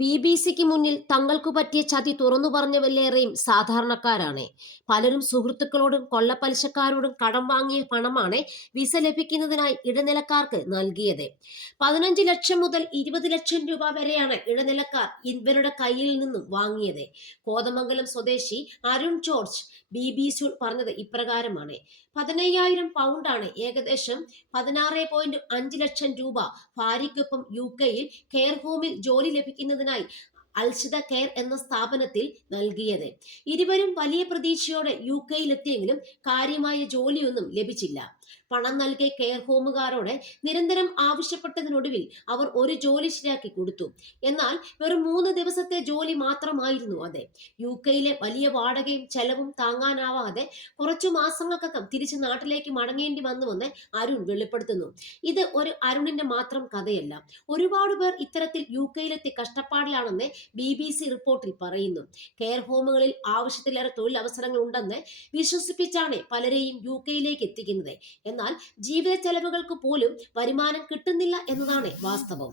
B B സിക്ക് മുന്നിൽ തങ്ങൾക്കു പറ്റിയ ചതി തുറന്നു പറഞ്ഞവല്ലേറെയും സാധാരണക്കാരാണ്. പലരും സുഹൃത്തുക്കളോടും കൊള്ളപ്പലിശക്കാരോടും കടം വാങ്ങിയ പണമാണ് വിസ ലഭിക്കുന്നതിനായി ഇടനിലക്കാർക്ക് നൽകിയത്. പതിനഞ്ച് ലക്ഷം മുതൽ ഇരുപത് ലക്ഷം രൂപ വരെയാണ് ഇടനിലക്കാർ ഇവരുടെ കയ്യിൽ നിന്നും വാങ്ങിയത്. കോതമംഗലം സ്വദേശി Arun George B B C പറഞ്ഞത് ഇപ്രകാരമാണ്. പതിനയ്യായിരം പൗണ്ടാണ് ഏകദേശം പതിനാറ് പോയിന്റ് അഞ്ച് ലക്ഷം രൂപ ഭാര്യയ്ക്കൊപ്പം യു കെയിൽ കെയർ ഹോമിൽ ജോലി ലഭിക്കുന്നതിനായി ない。അൽഷിത കെയർ എന്ന സ്ഥാപനത്തിൽ നൽകിയത്. ഇരുവരും വലിയ പ്രതീക്ഷയോടെ യു കെയിലെത്തിയെങ്കിലും കാര്യമായ ജോലിയൊന്നും ലഭിച്ചില്ല. പണം നൽകിയ കെയർ ഹോമുകാരോട് നിരന്തരം ആവശ്യപ്പെട്ടതിനൊടുവിൽ അവർ ഒരു ജോലി ശരിയാക്കി കൊടുത്തു. എന്നാൽ വെറും മൂന്ന് ദിവസത്തെ ജോലി മാത്രമായിരുന്നു അത്. യു കെയിലെ വലിയ വാടകയും ചെലവും താങ്ങാനാവാതെ കുറച്ചു മാസങ്ങൾക്കകം തിരിച്ച് നാട്ടിലേക്ക് മടങ്ങേണ്ടി വന്നുവെന്ന് അരുൺ വെളിപ്പെടുത്തുന്നു. ഇത് ഒരു അരുണിന്റെ മാത്രം കഥയല്ല. ഒരുപാട് പേർ ഇത്തരത്തിൽ യു കെയിലെത്തി കഷ്ടപ്പാടിലാണെന്ന് ബി ബി സി റിപ്പോർട്ടിൽ പറയുന്നു. കെയർ ഹോമുകളിൽ ആവശ്യത്തിലേറെ തൊഴിലവസരങ്ങൾ ഉണ്ടെന്ന് വിശ്വസിപ്പിച്ചാണ് പലരെയും യു കെയിലേക്ക് എത്തിക്കുന്നത്. എന്നാൽ ജീവിത ചെലവുകൾക്ക് പോലും വരുമാനം കിട്ടുന്നില്ല എന്നതാണ് വാസ്തവം.